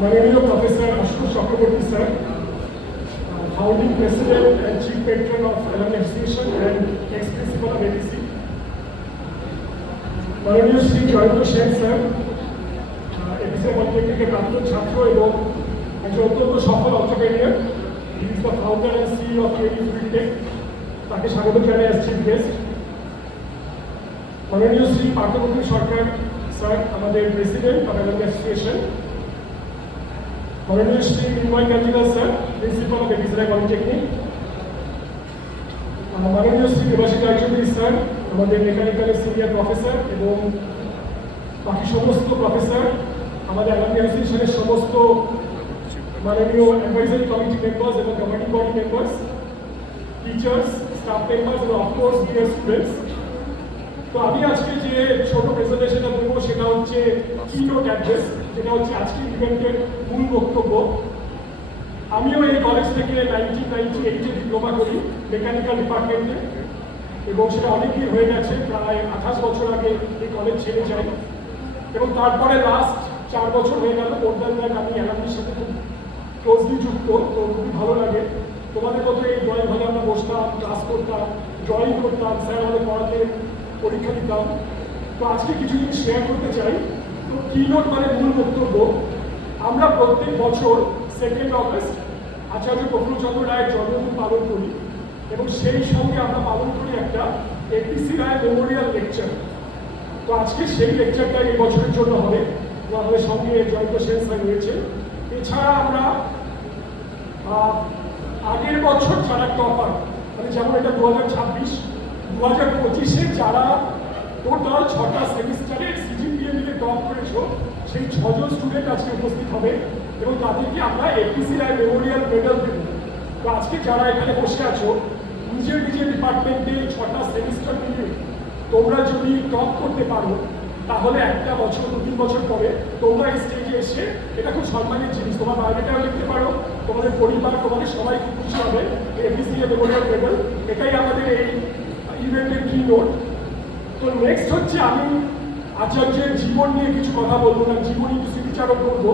Maranio Professor Ashutosh Chakraborty sir, founding president and chief patron of Alumni Association and ex-principal of APC. Maranio Shri Joyanta Sen sir, APC Polytechnic প্রাক্তন ছাত্র এবং একজন অত্যন্ত সফল অন্টারপ্রেনিয়ার। He is the founder and CEO of KD Fintech. তাকে স্বাগত জানাই as chief guest. মাননীয় শ্রী পার্থপ্রতিম সরকার স্যার, আমাদের প্রেসিডেন্ট অফ অ্যালুমনি অ্যাসোসিয়েশন। মাননীয় Shri Nirmoy Kanjilal sir, principal of APC polytechnic. মাননীয় শ্রী দেবাশিস রায়চৌধুরী স্যার, আমাদের মেকানিক্যালের সিনিয়র প্রফেসর, এবং বাকি সমস্ত প্রফেসর, আমাদের অ্যালুমনি অ্যাসোসিয়েশনের সমস্ত মাননীয় অ্যাডভাইজারি কমিটি মেম্বার্স এবং governing body members, teachers, staff members এবং অফকোর্স ডিয়ার স্টুডেন্টস। তো আমি আজকে যে ছোট প্রেজেন্টেশনটা দেবো সেটা হচ্ছে কিনোট অ্যাড্রেস, যেটা হচ্ছে আজকের ইভেন্টের মূল বক্তব্য। আমিও এই কলেজ থেকে 1998-এ ডিপ্লোমা করি মেকানিক্যাল ডিপার্টমেন্টে, এবং সেটা অনেকদিন হয়ে গেছে, প্রায় 28 বছর আগে এই কলেজ ছেড়ে যাই, এবং তারপরে লাস্ট 4 বছর হয়ে গেল মোর দ্যান আমি অ্যালামনির সাথে খুব ক্লোজলি যুক্ত। তো খুবই ভালো লাগে। তোমাদের মতো এই ড্রয়িং হলে আমরা বসতাম, ক্লাস করতাম, ড্রয়িং করতাম, স্যার আমাদের পড়াতে, পরীক্ষা দিতাম। তো আজকে কিছু জিনিস শেয়ার করতে চাই। তো কিনোট মানে মূল বক্তব্য। আমরা প্রত্যেক বছর 2 অগস্ট আচার্য প্রফুল্লচন্দ্র রায়ের জন্মদিন পালন করি, এবং সেই সঙ্গে আমরা পালন করি একটা এপিসি রায় মেমোরিয়াল লেকচার। তো আজকে সেই লেকচারটা এই বছরের জন্য হবে। আমাদের সঙ্গে জয়ন্ত সেন স্যার রয়েছে। এছাড়া আমরা আগের বছর যারা টপার, মানে যেমন এটা 2026, 2025-এ যারা টোটাল 6টা সেমিস্টারে সিজিপিএ মিলে টপ করেছো, সেই 6 জন স্টুডেন্ট আজকে উপস্থিত হবে, এবং তাদেরকে আমরা এপিসি রায় মেমোরিয়াল মেডেল দেব। তো আজকে যারা এখানে বসে আছো, নিজের ডিপার্টমেন্টে 6টা সেমিস্টার মিলে তোমরা যদি টপ করতে পারো, তাহলে একটা বছর 2-3 বছর পরে তোমরা এই স্টেজে এসে, এটা খুব সম্মানের জিনিস, তোমার বায়োডাটাও লিখতে পারো, তোমাদের পরিবার, তোমাদের সবাই খুব খুশি হবে। এপিসি মেমোরিয়াল মেডেল, এটাই আমাদের এই ইভেন্টের কি নোট। তো নেক্সট হচ্ছে আমি আচার্যের জীবন নিয়ে কিছু কথা বলবো না, জীবনী স্মৃতিচারণ করবো।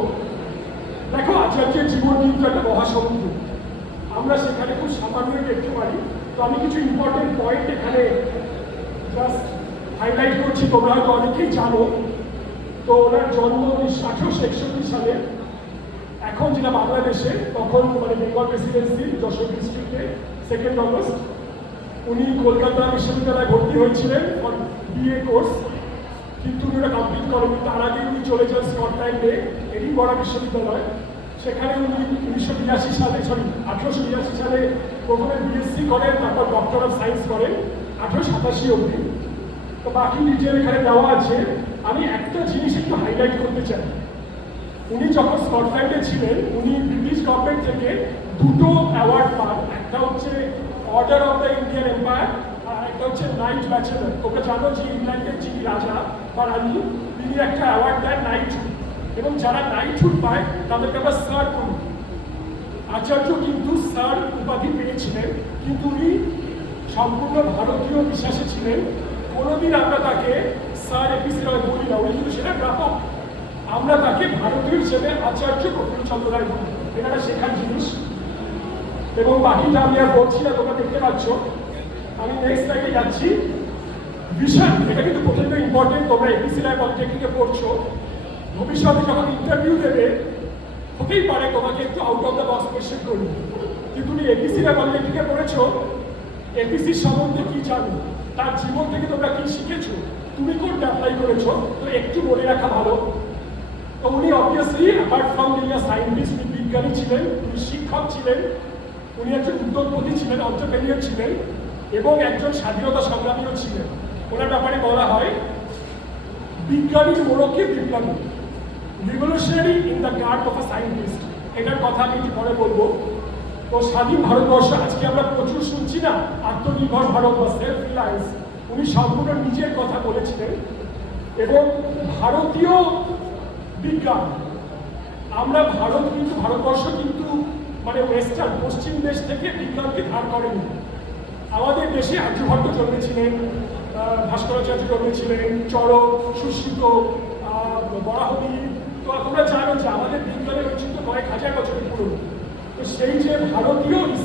দেখো, আচার্যের জীবন কিন্তু একটা মহাসমুদ্র, আমরা সেখানে খুব সামান্যই দেখতে পারি। তো আমি কিছু ইম্পর্টেন্ট পয়েন্ট এখানে জাস্ট হাইলাইট করছি, তোমরা হয়তো অনেকেই জানো। তো ওনার জন্ম 1861 সালে, এখন যেটা বাংলাদেশে, তখন মানে বেঙ্গল প্রেসিডেন্সি, যশোর ডিস্ট্রিক্টে 2 অগস্ট উনি কলকাতা বিশ্ববিদ্যালয়ে ভর্তি হয়েছিলেন ফর বিএ কোর্স, কিন্তু উনি ওটা কমপ্লিট করেনি। তার আগে উনি চলে যান স্কটল্যান্ডে এডিনবরা বিশ্ববিদ্যালয়। সেখানে উনি 1882 সালে প্রথমে বিএসসি করেন, তারপর ডক্টর অফ সায়েন্স করেন 1887 অবধি। তো বাকি ডিটেল এখানে দেওয়া আছে। আমি একটা জিনিস একটু হাইলাইট করতে চাই। উনি যখন স্কটল্যান্ডে ছিলেন, উনি ব্রিটিশ গভর্নমেন্ট থেকে 2টো অ্যাওয়ার্ড পান। একটা হচ্ছে Order of the Indian Empire, আর একটা হচ্ছে নাইট ব্যাচেলর। তোমরা জানো যে ইংল্যান্ডের যিনি রাজা বা রানী, তিনি একটা অ্যাওয়ার্ড দেন নাইটহুড, এবং যারা নাইটহুড পায় তাদেরকে আমরা স্যার বলি। আচার্য কিন্তু স্যার উপাধি পেয়েছিলেন, কিন্তু উনি সম্পূর্ণ ভারতীয় বিশ্বাসে ছিলেন। কোনোদিন আমরা তাকে স্যার এপিসি রায় বলি না, উনি কিন্তু সেটা প্রাপক। আমরা তাকে ভারতীয় হিসেবে আচার্য প্রফুল্লচন্দ্র রায় বলি। এটা শেখার জিনিস, এবং বাকিটা আমি আর বলছি না, তোমরা দেখতে পাচ্ছ। আমি নেক্সট স্লাইডে যাচ্ছি। ভিশন, এটা কিন্তু প্রচন্ড ইম্পর্টেন্ট। তোমরা এপিসি রায় পলিটেকনিকে পড়ছো, ভবিষ্যতে যখন ইন্টারভিউ দেবে, হতেই পারে তোমাকে একটু out of the box question করবে। কিন্তু তুমি এপিসি রায় পলিটেকনিকে পড়েছো, এপিসির সম্বন্ধে কি জানো, তার জীবন থেকে তোমরা কি শিখেছো, তুমি কোনটা অ্যাপ্লাই করেছো, তো একটু বলে রাখা ভালো। তো উনি obviously apart from being a scientist, উনি বিজ্ঞানী ছিলেন, উনি শিক্ষক ছিলেন, উনি একজন উদ্যোগপতি ছিলেন, অন্টারপ্রেনিয়র ছিলেন, এবং একজন স্বাধীনতা সংগ্রামীও ছিলেন। ওনার ব্যাপারে বলা হয় বিজ্ঞানীর মোড়কে বিপ্লবী, revolutionary in the guard of a scientist. এটার কথা আমি একটু পরে বলবো। তো স্বাধীন ভারতবর্ষ আজকে আমরা প্রচুর শুনছি না, আত্মনির্ভর ভারত বা সেলফ রিলায়েন্স, উনি সম্পূর্ণ নিজের কথা বলেছিলেন। এবং ভারতীয় বিজ্ঞান, আমরা ভারতবর্ষ কিন্তু মানে ওয়েস্টার্ন, পশ্চিম দেশ থেকে বিজ্ঞানকে ধার করেনি। আমাদের দেশে আর্যভট্ট জন্মেছিলেন, ভাস্করাচার্য জন্মেছিলেন, চরক, সুশ্রুত, বরাহমিহির,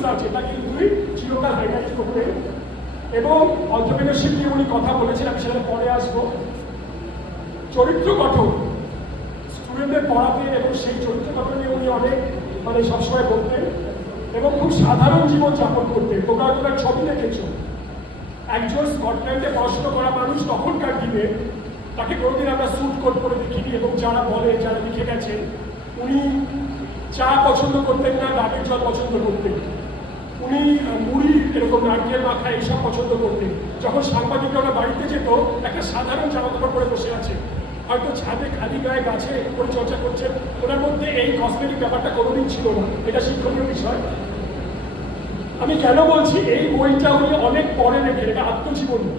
রিসার্চ এটা কিন্তু চিরকাল হাইলাইট করতে, এবং অন্টারপ্রেনারশিপ নিয়ে উনি কথা বলেছেন, আমি সেটা পরে আসবো। চরিত্র গঠন স্টুডেন্টদের পড়াতে এবং সেই চরিত্র গঠন নিয়ে উনি অনেক মানে সবসময় বলতেন, এবং খুব সাধারণ জীবনযাপন করতেন। তোমরা তোমরা ছবি দেখেছো, একজন স্কটল্যান্ডে পড়াশোনা করা মানুষ তখনকার দিনে তাকে কোনোদিন আমরা স্যুট কোট করে দেখিনি, এবং যারা বলে যারা লিখে গেছেন উনি চা পছন্দ করতেন না, ডাবের জল পছন্দ করতেন, উনি মুড়ি এরকম নারকেল মাখা এইসব পছন্দ করতেন। যখন সাংবাদিকরা বাড়িতে যেত একটা সাধারণ জামা কাপড় পরে বসে আছে, হয়তো ছাদে খালি গায়ে গাছে পরিচর্যা করছেন, ওনার মধ্যে এই কসমেটিক ব্যাপারটা কোনোদিন ছিল না। এটা শিক্ষণীয় বিষয়। আমি কেন বলছি, এই বইটা উনি অনেক পরে লেখেন, এটা আত্মজীবনী।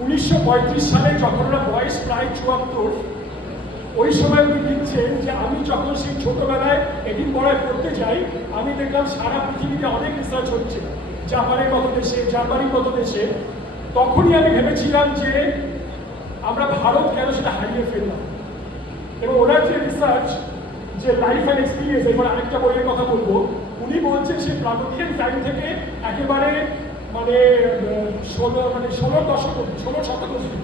1935 সালে যখন ওনার বয়স প্রায় 74, ওই সময় উনি লিখছেন যে আমি যখন সেই ছোটবেলায় এডিনবরায় পড়তে যাই, আমি দেখলাম সারা পৃথিবীতে অনেক রিসার্চ হচ্ছে, জাপানের মতো দেশে, জার্মানির মতো দেশে। তখনই আমি ভেবেছিলাম যে আমরা ভারত কেন সেটা হারিয়ে ফেললাম। এবং ওনার যে রিসার্চ, যে লাইফ অ্যান্ড এক্সপিরিয়েন্স, এবার আরেকটা বইয়ের কথা বলবো, উনি বলছেন সেই প্রাগতিক টাইম থেকে একেবারে মানে 16 দশক, 16 শতক অব্দি,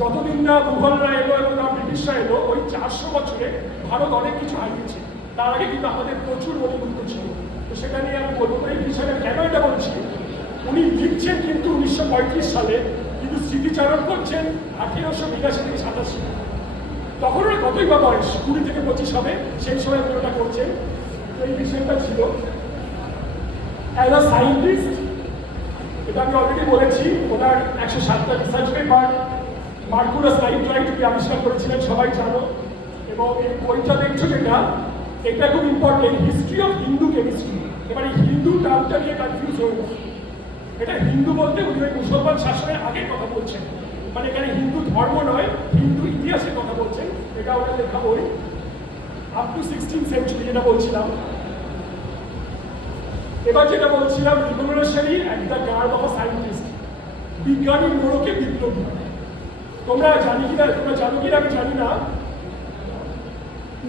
যতদিন না মুঘলরা এলো এবং না ব্রিটিশরা এলো, ওই 400 বছরে ভারত অনেক কিছু হারিয়েছে। তার আগে কিন্তু আমাদের প্রচুর মণিপুর ছিল। তো সেটা নিয়ে আমি বলবো এই বিষয়ে কেন এটা বলছি, উনি লিখছেন কিন্তু 1935 সালে, কিন্তু স্মৃতিচারণ করছেন 1882 থেকে 87। তখন ওরা কতই বা বয়স, 20 থেকে 25 হবে, সেই সময় উনি ওটা করছেন। তো এই বিষয়টা ছিল অ্যাজ আ সায়েন্টিস্ট, এটা আমি অলরেডি বলেছি, ওনার 107টা রিসার্চ পেপার মার্কুরাস নাইট্রাইট উনি আবিষ্কার করেছিলেন, সবাই জানো। এবং এই বইটা দেখছো যেটা, এটা খুব important, history of Hindu chemistry. এবার এই হিন্দু টার্মটা নিয়ে কনফিউজ হয়ে গেছে। এটা হিন্দু বলতে উনি ওই মুসলমান শাসনের আগের কথা বলছেন, মানে এখানে হিন্দু ধর্ম নয়, হিন্দু ইতিহাসের কথা বলছেন। এটা ওটা লেখা বই, আপ টু 16th সেঞ্চুরি, যেটা বলছিলাম। এবার যেটা বলছিলাম, revolutionary at the guard of a scientist, বিজ্ঞানীর মোড়কে বিপ্লবী। তোমরা জানি কিনা, তোমরা জানো কিনা আমি জানি না,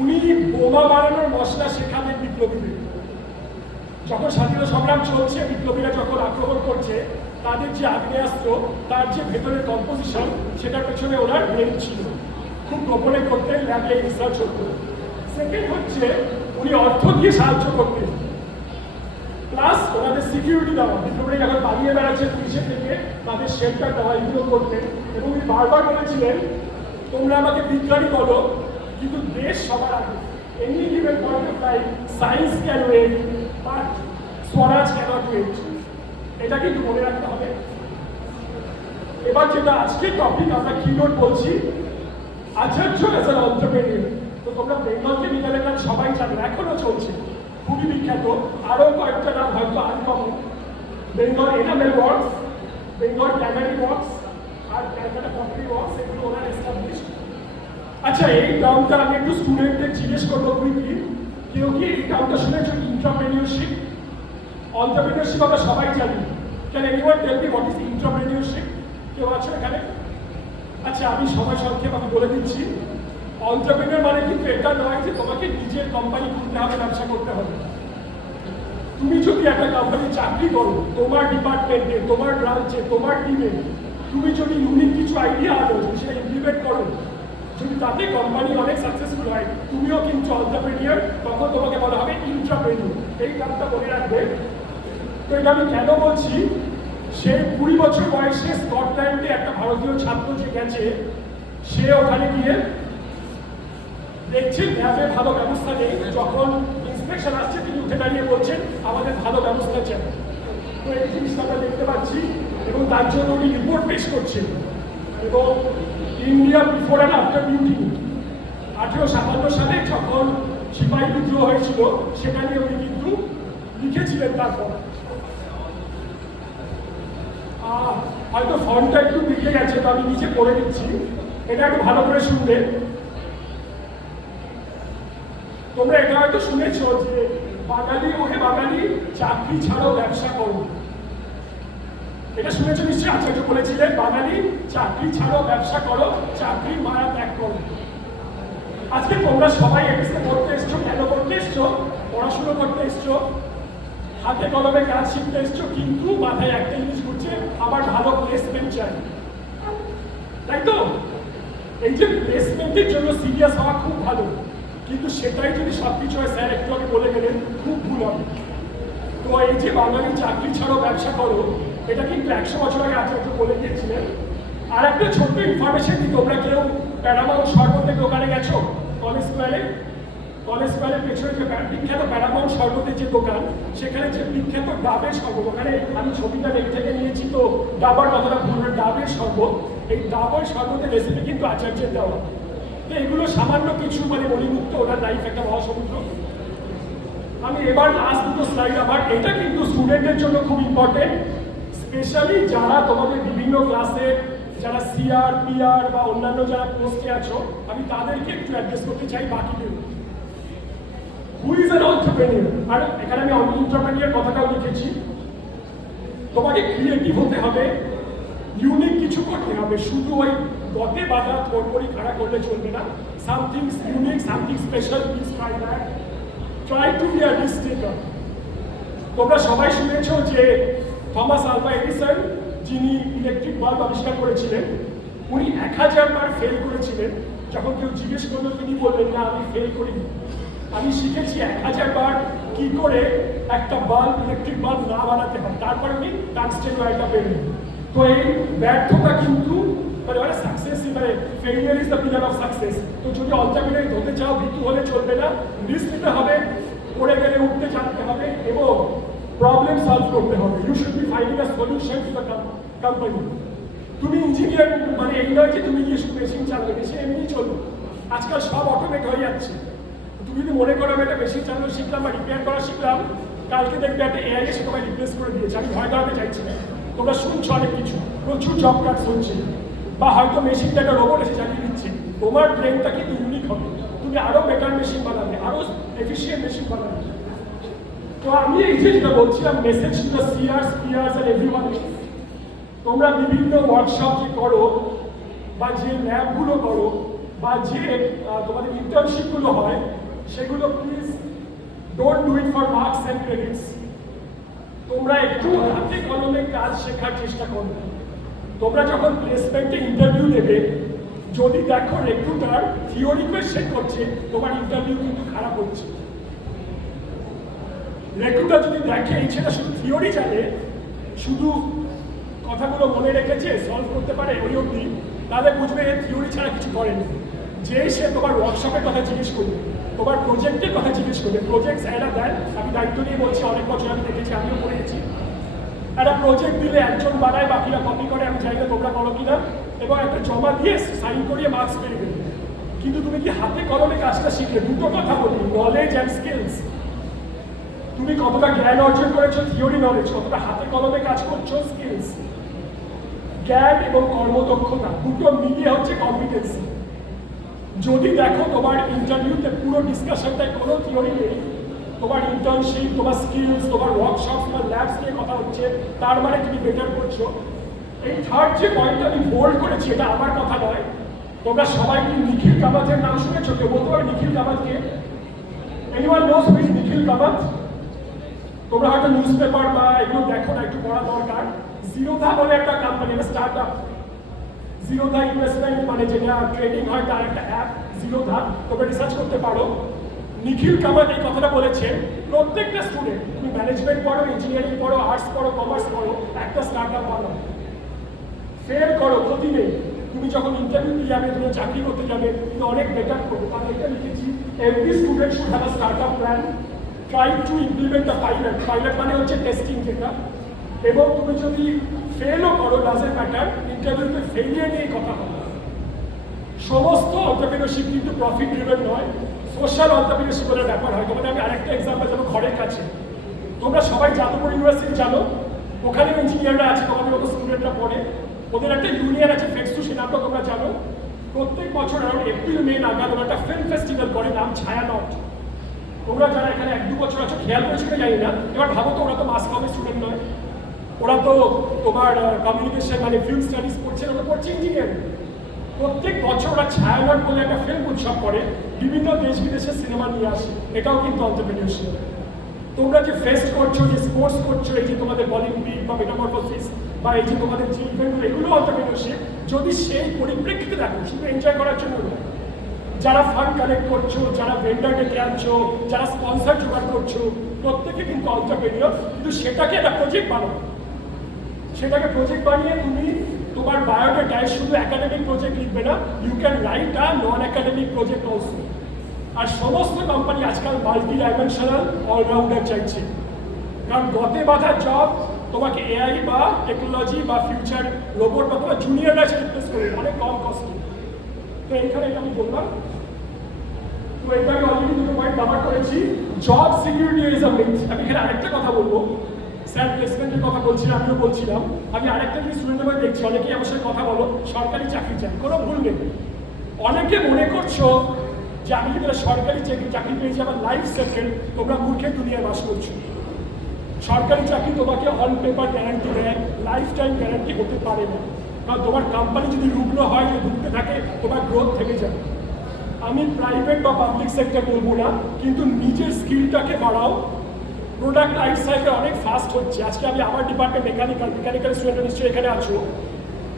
উনি বোমা বানানোর মশলা শেখাতেন বিপ্লবীদের। যখন স্বাধীনতা সংগ্রাম চলছে, বিপ্লবীরা যখন আক্রমণ করছে, তাদের যে আগ্নেয়াস্ত্র, তার যে ভেতরের কম্পোজিশন, সেটার পেছনে ওনার ব্রেন ছিল। খুব গোপনে করতেন, ল্যাবে রিসার্চ হতো। সেকেন্ড হচ্ছে উনি অর্থ দিয়ে সাহায্য করতেন, প্লাস ওনাদের সিকিউরিটি দেওয়া, বিপ্লবীরা যখন পালিয়ে বেড়াচ্ছে পুলিশের থেকে, তাদের শেল্টার দেওয়া, এগুলো করতেন। এবং উনি বারবার বলেছিলেন, তোমরা আমাকে বিজ্ঞানী বলো, কিন্তু দেশ সবার আগে। Any given point of time science can wait, but Swaraj can't wait. এটা কিন্তু মনে রাখতে হবে। এবার যেটা আজকের টপিক, আমরা কিনোট বলছি, আচার্য অ্যাজ অ্যান এন্টারপ্রেনিউর। তো তোমরা বেঙ্গল কেমিক্যালের নাম সবাই জানো, এখনো চলছে, খুবই বিখ্যাত। আরও কয়েকটা নাম হয়তো uncommon, Bengal enamel works, Bengal tannery works, আর ক্যালকাটা পটারি ওয়ার্কস, এগুলো ওনার এস্টাবলিশড। আচ্ছা, এই টার্মটা আমি একটু স্টুডেন্টদের জিজ্ঞেস করবো কুইকলি, কেউ কি এই টার্মটা শুনেছো? ইন্ট্রাপ্রেনিউরশিপ। অন্টারপ্রেনিউরশিপ আমরা সবাই জানি। Can anyone tell me what is intrapreneurship? কেউ আছে এখানে? আচ্ছা, আমি সময় সংক্ষেপ আমি বলে দিচ্ছি। অন্টারপ্রেনিউর মানে কিন্তু এটা নয় যে তোমাকে নিজের কোম্পানি খুলতে হবে, ব্যবসা করতে হবে। তুমি যদি একটা কোম্পানি চাকরি করো, তোমার ডিপার্টমেন্টে, তোমার ব্রাঞ্চে, তোমার টিমে, তুমি যদি ইউনিক কিছু আইডিয়া আনো, সেটা ইমপ্লিমেন্ট করো, যদি তাতে কোম্পানি অনেক সাকসেসফুল হয়, তুমিও কিন্তু অন্টারপ্রেনিউর, তখন তোমাকে বলা হবে ইন্ট্রাপ্রেনিউর। এই নামটা মনে রাখবে। তো এটা আমি কেন বলছি, সে 20 বছর বয়সে স্কটল্যান্ডে একটা ভারতীয় ছাত্র যে গেছে, সে ওখানে গিয়ে দেখছেন ল্যাবে ভালো ব্যবস্থা নেই। যখন ইন্সপেকশন আসছে, তিনি উঠে দাঁড়িয়ে বলছেন আমাদের ভালো ব্যবস্থা চাই। তো এই জিনিসটা আমরা দেখতে পাচ্ছি, এবং তার জন্য উনি রিপোর্ট পেশ করছেন। এবং India before and after mutiny, 1857 সালে যখন সিপাহী বিদ্রোহ হয়েছিল, সেটা নিয়ে উনি কিন্তু লিখেছিলেন। তারপর হয়তো ফর্মটা একটু মিলিয়ে গেছে, তো আমি নিচে পড়ে দিচ্ছি, এটা একটু ভালো করে শুনবে। তোমরা এটা হয়তো শুনেছ যে বাঙালি ওহে বাঙালি, চাকরি ছাড়াও ব্যবসা করো। এটা শুনেছো নিশ্চয়ই, আচার্য বলেছিলেন বাঙালি চাকরি ছাড়াও ব্যবসা করো, চাকরি মায়া ত্যাগ করো। আজকে তোমরা সবাই এসে পড়তে এসছো, কেন করতে এসছো? পড়াশুনো করতে এসছো। হাতে কলমে কাজ শিখতে এসছো, কিন্তু মাথায় একটা জিনিস ঘুরছে, আবার ভালো প্লেসমেন্ট চাই, তাই তো? এই যে প্লেসমেন্টের জন্য সিরিয়াস হওয়া খুব ভালো, কিন্তু সেটাই যদি সবকিছু হয়, স্যার একটু আগে বলে গেলেন, খুব ভুল হবে। তো এই যে বাঙালি চাকরি ছাড়াও ব্যবসা করো, এটা কিন্তু 100 বছর আগে আচার্য বলে গিয়েছিলেন। আর একটা ছোট্ট ইনফরমেশন দিই, তোমরা কেউ প্যারামাউন্ট শরবতের দোকানে গেছো? কলেজ স্কোয়ারের পেছনে যে বিখ্যাত প্যারামাউন্ট শরবতের যে দোকান, সেখানে যে বিখ্যাত ডাবের শরবত, ওখানে আমি ছবিটা নেট থেকে নিয়েছি, তো ডাবার কথাটা ভুলবেন, ডাবের শরবত, এই ডাবের শরবতের রেসিপি কিন্তু আচার্যের দেওয়া। তো এগুলো সামান্য কিছু, মানে মণিমুক্ত, ওনার লাইফ একটা মহাসমুদ্র। আমি এবার লাস্ট দুটো স্লাইড, আমার এটা কিন্তু স্টুডেন্টদের জন্য খুব ইম্পর্টেন্ট, স্পেশালি যারা তোমাদের বিভিন্ন ক্লাসে, যারা সিআর পিআর বা অন্যান্য যারা পোস্টে আছো, আমি তাদেরকে একটু অ্যাড্রেস করতে চাই, বাকিদের। Who is an entrepreneur? আর এখানে আমি এন্টারপ্রেনিউর কথাটাও লিখেছি। তোমাকে ক্রিয়েটিভ হতে হবে, ইউনিক কিছু করতে হবে, শুধু ওই গতে বাধা থরকরি খাড়া করলে চলবে না। Something unique, something special, please try that. Try to be a risk taker. তোমরা সবাই শুনেছো যে থমাস আলভা এডিসন, যিনি ইলেকট্রিক বাল্ব আবিষ্কার করেছিলেন, উনি 1000 বার ফেল করেছিলেন। যখন কেউ জিজ্ঞেস করলো, তিনি বললেন, না আমি ফেল করিনি, আমি শিখেছি 1000 বার কি করে একটা বাল্ব, ইলেকট্রিক বাল্ব না বানাতে হয়, তারপর আমি টাংস্টেন ওয়্যারটা পেলেন। তো এই ব্যর্থতা কিন্তু মানে সাকসেস, মানে failure is the pillar of success. তো যদি অল্টারনেটিভ হতে চাও, ভীতু হলে চলবে না, রিস্ক নিতে হবে, পড়ে গেলে উঠতে জানতে হবে এবং প্রবলেম সলভ করতে হবে। You should be finding a solution to the company. তুমি ইঞ্জিনিয়ার মানে এই নয় যে তুমি গিয়ে শুধু মেশিন চালাবে, মেশিন এমনি চলবে, আজকাল সব অটোমেট হয়ে যাচ্ছে। তুমি যদি মনে করো আমি একটা মেশিন চালানো শিখলাম বা রিপেয়ার করা শিখলাম, কালকে দেখবে একটা এআই এসে তোমায় রিপ্লেস করে দিয়েছে। আমি ভয় দেওয়াতে চাইছি না, তোমরা শুনছো অনেক কিছু, প্রচুর জব কার্ড শুনছে, বা হয়তো মেশিনটা একটা রোবট এসে চালিয়ে দিচ্ছে। তোমার ব্রেনটা কিন্তু ইউনিক হবে, তুমি আরো বেটার মেশিন বানাবে, আরো এফিসিয়েন্ট মেশিন বানাবে। তো আমি এই যে যেটা বলছিলাম, message to the CRs, PRs and everyone, তোমরা বিভিন্ন ওয়ার্কশপ যে করো, বা যে ল্যাবগুলো করো, বা যে তোমাদের ইন্টার্নশিপগুলো হয়, সেগুলো please don't do it for marks and credits. তোমরা একটু হাতে কলমে কাজ শেখার চেষ্টা করো। তোমরা যখন প্লেসমেন্টে ইন্টারভিউ দেবে, যদি দেখো রেক্রুটার থিওরি কোয়েশ্চেন করছে, তোমার ইন্টারভিউ কিন্তু খারাপ হচ্ছে। রেক্রুটার যদি দেখে এই ছেলে শুধু থিওরি জানে, শুধু কথাগুলো মনে রেখেছে, সলভ করতে পারে ওই অবধি, তাহলে বুঝবে থিওরি ছাড়া কিছু করেনি। যে সে তোমার ওয়ার্কশপের কথা জিজ্ঞেস করবে, তোমার প্রজেক্টের কথা জিজ্ঞেস করবে। প্রজেক্ট স্যাররা দেন, আমি দায়িত্ব নিয়ে বলছি, অনেক বছর আমি দেখেছি, আমিও করেছি। একটা প্রজেক্ট দিলে একজন বানায়, বাকিরা কপি করে, আমি চাই না তোমরা করো কিনা, এবং একটা জমা দিয়ে সাইন করিয়ে মার্কস পেয়ে দেবে। কিন্তু তুমি কি হাতে কলমে কাজটা শিখলে? দুটো কথা বলি, নলেজ অ্যান্ড স্কিলস। তুমি কতটা জ্ঞান অর্জন করেছো, থিওরি নলেজ, কতটা হাতে কলমে কাজ করছো, স্কিলস। জ্ঞান এবং কর্মদক্ষতা দুটো মিলিয়ে হচ্ছে কম্পিটেন্সি। যদি দেখো তোমার ইন্টারভিউতে পুরো ডিসকাশনটায় কোনো থিওরি নেই, তোমার ইন্টার্নশিপ, তোমার স্কিলস, তোমার ওয়ার্কশপ, তোমার ল্যাবস নিয়ে কথা হচ্ছে, তার মানে তুমি বেটার করছো। এই থার্ড যে পয়েন্টটা আমি বোল্ড করেছি, এটা আমার কথা নয়। তোমরা সবাই কি নিখিল কামাতের নাম শুনেছো? কেউ বলতে পারো নিখিল কামাতকে? এনিওয়ান নোস হু ইজ নিখিল কামাত? তোমরা হয়তো নিউজ পেপার বা এগুলো দেখো না, একটু পড়া দরকার। জিরোধা বলে একটা কোম্পানি, একটা স্টার্ট আপ, জিরোধা ইনভেস্টমেন্ট, মানে যেটা ট্রেডিং হয়, তার একটা অ্যাপ জিরোধা, তোমরা রিসার্চ করতে পারো। নিখিল কামাত এই কথাটা বলেছেন, প্রত্যেকটা স্টুডেন্ট, তুমি ম্যানেজমেন্ট পড়ো, ইঞ্জিনিয়ারিং পড়ো, আর্টস পড়ো, কমার্স পড়ো, একটা স্টার্ট আপ বানাও, ফেল করো, ক্ষতি নেই। তুমি যখন ইন্টারভিউতে যাবে, তুমি চাকরি করতে যাবে, তুমি অনেক বেটার করবে। কারণ এটা লিখেছি, every student should have a start up plan, try to implement the pilot. Pilot মানে হচ্ছে টেস্টিং, যেটা। এবং তুমি যদি ফেলও করো, ডাজেন্ট ম্যাটার, ইন্টারভিউতে ফেলিয়ার নিয়ে কথা হবে। সমস্ত এন্টারপ্রেনারশিপ কিন্তু প্রফিট ড্রিভেন নয়, সোশ্যাল এন্টারপ্রেনারশিপ বলে ব্যাপার হয়। তোমাদের আমি আরেকটা এক্সাম্পল দেবো, ঘরের কাছে। তোমরা সবাই যাদবপুর ইউনিভার্সিটি জানো, ওখানে ইঞ্জিনিয়াররা আছে, তোমাদের মতো স্টুডেন্টরা পড়ে, ওদের একটা ইউনিয়ন আছে ফেক্সু, সে নামটা তোমরা জানো। প্রত্যেক বছর আরো এপ্রিল মে নাগাদ ওরা একটা ফিল্ম ফেস্টিভ্যাল করে, নাম ছায়ানট। তোমরা যারা এখানে 1-2 বছর আছো, খেয়াল করেছো জানি না, এবার ভাবো তো ওরা তো মাস কমের স্টুডেন্ট নয়, ওরা তো তোমার কমিউনিকেশন মানে ফিল্ম স্টাডিজ পড়ছে, ওরা পড়ছে ইঞ্জিনিয়ারিং। প্রত্যেক বছর ওরা ছায়ানট বলে একটা ফিল্ম উৎসব করে, বিভিন্ন দেশ বিদেশের সিনেমা নিয়ে আসে, এটাও কিন্তু এন্টারপ্রেনিউরশিপ। তোমরা যে ফেস্ট করছো, যে স্পোর্টস করছো, এই যে তোমাদের অলিম্পিক বা মেটামরফোসিস বা এই যে তোমাদের যে ইভেন্টগুলো, এগুলো অন্টারপ্রেনারশিপ যদি সেই পরিপ্রেক্ষিতে দেখো, শুধু এনজয় করার জন্য নয়, যারা ফান্ড কালেক্ট করছো, যারা ভেন্ডার ডেকে আনছো, যারা স্পন্সর জোগাড় করছো, প্রত্যেকে কিন্তু অন্টারপ্রেনিয়র। কিন্তু সেটাকে একটা প্রজেক্ট বানাও, সেটাকে প্রজেক্ট বানিয়ে তুমি তোমার বায়োডাটায় শুধু একাডেমিক প্রজেক্ট লিখবে না, you can write a non academic project also. আর সমস্ত কোম্পানি আজকাল মাল্টি ডাইমেনশনাল অলরাউন্ডার চাইছে, কারণ গতে বাঁধা জব তোমাকে এআই বা টেকনোলজি বা ফিউচার রোবট বা তোমার জুনিয়ররা এসে রিপ্লেস করবে অনেক কম কস্টে। তো এইখানে এটা আমি বললাম। তো এটা আমি অলরেডি দুটো পয়েন্ট কভার করেছি। Job security is a myth. আমি এখানে আরেকটা কথা বলবো, স্যার প্লেসমেন্টের কথা বলছিলাম, আমিও বলছিলাম। আমি আরেকটা জিনিস স্টুডেন্টদের দেখছি, অনেকেই আমার সাথে কথা বলো সরকারি চাকরি চাই, কোনো ভুল নেই। অনেকে মনে করছো যে আমি যদি সরকারি চাকরি পেয়েছি আমার লাইফ সেটেল, তোমরা মূর্খের দুনিয়ায় বাস করছো। সরকারি চাকরি তোমাকে অন পেপার গ্যারান্টি দেয়, লাইফ টাইম গ্যারান্টি হতে পারে না, কারণ তোমার কোম্পানি যদি রুগ্ন হয়, যদি ঢুকতে থাকে, তোমার গ্রোথ থেকে যাবে। আমি প্রাইভেট বা পাবলিক সেক্টর বলবো না, কিন্তু নিজের স্কিলটাকে বাড়াও। প্রোডাক্ট লাইফ সাইকেল অনেক ফাস্ট হচ্ছে। আজকে আমি আমার ডিপার্টমেন্ট মেকানিক্যাল স্টুডেন্ট নিশ্চয়ই এখানে আছো,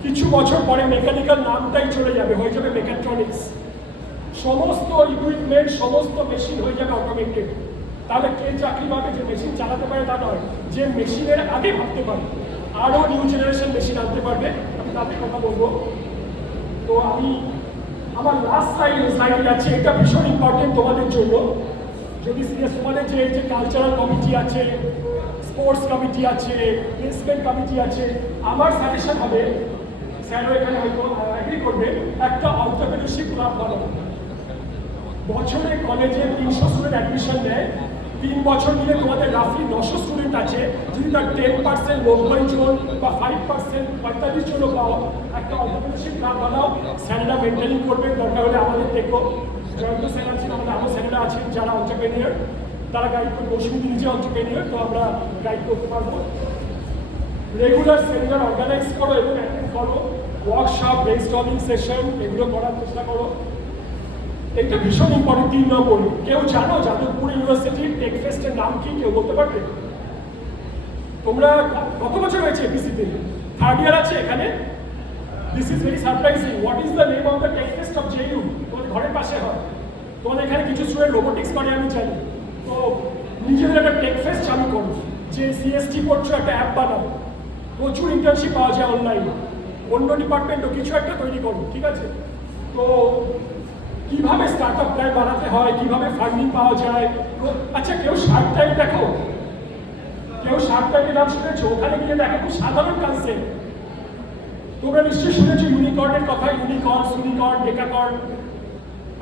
কিছু বছর পরে মেকানিক্যাল নামটাই চলে যাবে, হয়ে যাবে মেকাট্রনিক্স। সমস্ত ইকুইপমেন্ট, সমস্ত মেশিন হয়ে যাবে অটোমেটেড। তাহলে কে চাকরি পাবে? যে মেশিন চালাতে পারে তা নয়, যে মেশিনের আগে ভাবতে পারে, আরও নিউ জেনারেশন মেশিন আনতে পারবে। আমি তাদের কথা বলবো। তো আমি আমার লাস্ট সাইড আছে, এটা ভীষণ ইম্পর্টেন্ট তোমাদের জন্য। যদি সিরিয়াস তোমাদের যে কালচারাল কমিটি আছে, স্পোর্টস কমিটি আছে, প্লেসমেন্ট কমিটি আছে, আমার সাজেশন হবে, স্যারও এখানে হয়তো অ্যাগ্রি করবে, একটা অন্টারপ্রেনারশিপ ক্লাব বানাবো। বছরে কলেজে 300 স্টুডেন্ট অ্যাডমিশন নেয়, 3 বছর মিলে তোমাদের রাফলি 900 স্টুডেন্ট আছে। যদি তার 10% 90 জন বা 5% 45 জনও পাও, একটা অন্টারপ্রেনারশিপ ক্লাব বানাও। স্যারেরা মেন্টারিং করবেন, দরকার হলে আমাদের দেখো, জয়ন্ত স্যার আছেন, আমাদের আরও স্যারেরা আছেন যারা অন্টারপ্রেনিয়র, তারা গাইড করবে। অস্মিতা নিজে অন্টারপ্রেনিয়র, তো আমরা গাইড করতে পারবো। রেগুলার সেমিনার অর্গানাইজ করো এবং অ্যাটেন্ড করো, ওয়ার্কশপ, ব্রেনস্টর্মিং সেশন, এগুলো করার চেষ্টা করো। এটা ভীষণ ইম্পর্টেন্ট। 3 নম্বর, কেউ জানো যাদবপুর ইউনিভার্সিটির টেক ফেস্টের নাম কি? কেউ বলতে পারবে? তোমরা কত বছর হয়েছে এপিসিতে? 3rd ইয়ার আছে এখানে? This is very surprising. What is the name of the tech fest of JU? তোমাদের ঘরের পাশে হয়। তোমাদের এখানে কিছু স্টুডেন্ট রোবোটিক্স করে আমি জানি। তো নিজেদের একটা টেক ফেস্ট চালু করো, যে সিএসটি করছো একটা অ্যাপ বানাও, প্রচুর ইন্টার্নশিপ পাওয়া যায় অনলাইনে। অন্য ডিপার্টমেন্টও কিছু একটা তৈরি করো, ঠিক আছে? তো কিভাবে স্টার্ট আপ প্ল্যান বানাতে হয়, কিভাবে ফান্ডিং পাওয়া যায়। আচ্ছা, কেউ শার্ক ট্যাঙ্ক দেখো? কেউ শার্ক ট্যাঙ্কের নাম শুনেছো? ওখানে গিয়ে দেখো, খুব সাধারণ কনসেপ্ট। তোমরা নিশ্চয়ই শুনেছো ইউনিকর্নের কথা, ইউনিকর্ন, সুনিকর্ন, ডেকাকর্ন।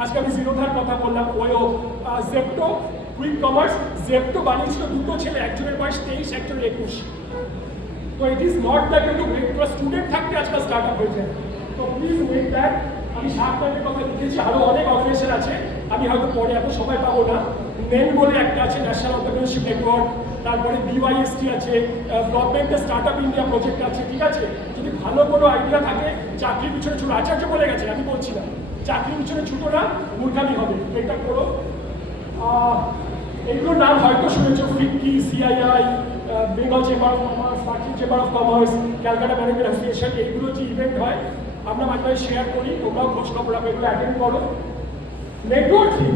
আজকে আমি জিরোধার কথা বললাম। OYO, Zepto, quick commerce. জেপ্টো বানিয়েছিল দুটো ছেলে, একজনের বয়স 23, একজনের 21। তো it is not that you to wait, তোমার স্টুডেন্ট থাকতে আজকাল স্টার্ট আপ হয়ে যায়। তো প্লিজ ওয়েট দ্যাট। আমি শার্ক ট্যাঙ্কের কথা লিখেছি, আরও অনেক অর্গানাইজেশন আছে, আমি হয়তো পরে এত সময় পাবো না। নেন বলে একটা আছে, ন্যাশনাল অন্টারপ্রেনারশিপ নেটওয়ার্ক। তারপরে বিওয়াইএসটি আছে, গভর্নমেন্টের স্টার্ট আপ ইন্ডিয়া প্রজেক্ট আছে, ঠিক আছে? যদি ভালো কোনো আইডিয়া থাকে, চাকরির পিছনে ছুটো। আচার্য বলে গেছে, আমি বলছি না, চাকরির পিছনে ছুটো না, মূর্খামি হবে। এটা করো। এগুলোর নাম হয়তো শুনেছো, FICCI, CII, Bengal chamber of commerce, merchant chamber of commerce, Calcutta management association. এইগুলো যে ইভেন্ট হয় আমরা মাঝে শেয়ার করি, তোমরাও খোঁজ খবর রাখো, এগুলো অ্যাটেন্ড করো। নেটওয়ার্কিং,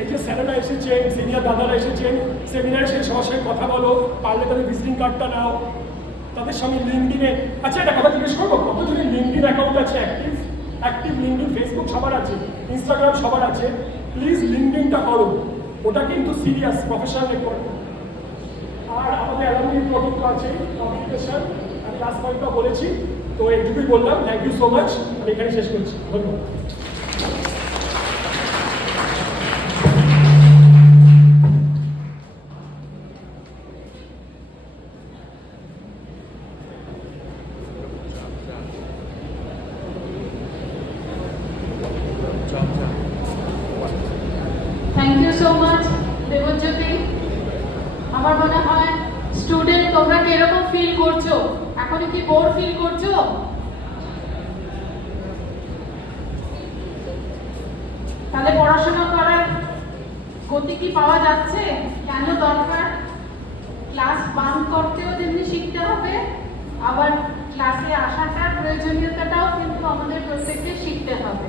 এই যে স্যারেরা এসেছেন, সিনিয়র দাদারা এসেছেন, সেমিনারে এসে সবার সঙ্গে কথা বলো, পারলে তাদের ভিজিটিং কার্ডটা নাও, তাদের সঙ্গে লিঙ্কডিনে। আচ্ছা, একটা কথা জিজ্ঞেস করবো, কতজনের লিঙ্কডিন অ্যাকাউন্ট আছে অ্যাক্টিভ? লিঙ্কডিন, ফেসবুক সবার আছে, ইনস্টাগ্রাম সবার আছে। প্লিজ লিঙ্কডিনটা করো, ওটা কিন্তু সিরিয়াস প্রফেশনাল নেটওয়ার্ক। আর আমাদের অ্যালামনি রিপোর্টিং তো আছে, কমিউনিকেশন, আমি লাস্ট পয়েন্টটা বলেছি। তো এইটুকুই বললাম। Thank you so much. আমি এখানে শেষ করছি। ধন্যবাদ। Thank you so much Debjyoti. আমার মনে হয় স্টুডেন্ট তোমরা কিরকম ফিল করছো? এখনো কি বোর ফিল করছো? তাহলে পড়াশোনা করার গতি কি পাওয়া যাচ্ছে, কেন দরকার, ক্লাস বাঙ্ক করতেও যেমনি শিখতে হবে, আবার ক্লাসে আসাটার প্রয়োজনীয়তাটাও কিন্তু আমাদের প্রত্যেককে শিখতে হবে।